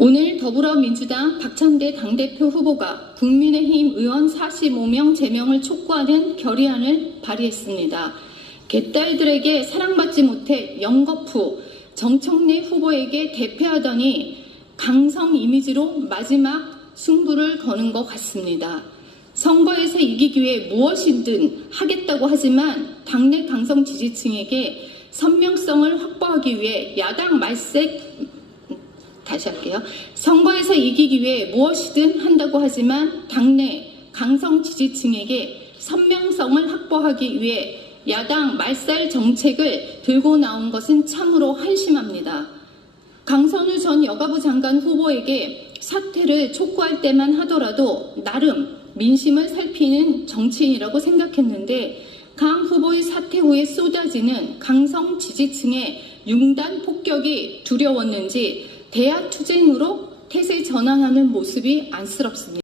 오늘 더불어민주당 박찬대 당대표 후보가 국민의힘 의원 45명 제명을 촉구하는 결의안을 발의했습니다. 개딸들에게 사랑받지 못해 영거푸 정청래 후보에게 대패하더니 강성 이미지로 마지막 승부를 거는 것 같습니다. 선거에서 이기기 위해 무엇이든 하겠다고 하지만 당내 강성 지지층에게 선명성을 확보하기 위해 야당 말색 다시 할게요. 선거에서 이기기 위해 무엇이든 한다고 하지만 당내 강성 지지층에게 선명성을 확보하기 위해 야당 말살 정책을 들고 나온 것은 참으로 한심합니다. 강선우 전 여가부 장관 후보에게 사퇴를 촉구할 때만 하더라도 나름 민심을 살피는 정치인이라고 생각했는데 강 후보의 사퇴 후에 쏟아지는 강성 지지층의 융단 폭격이 두려웠는지 대학 투쟁으로 태세 전환하는 모습이 안쓰럽습니다.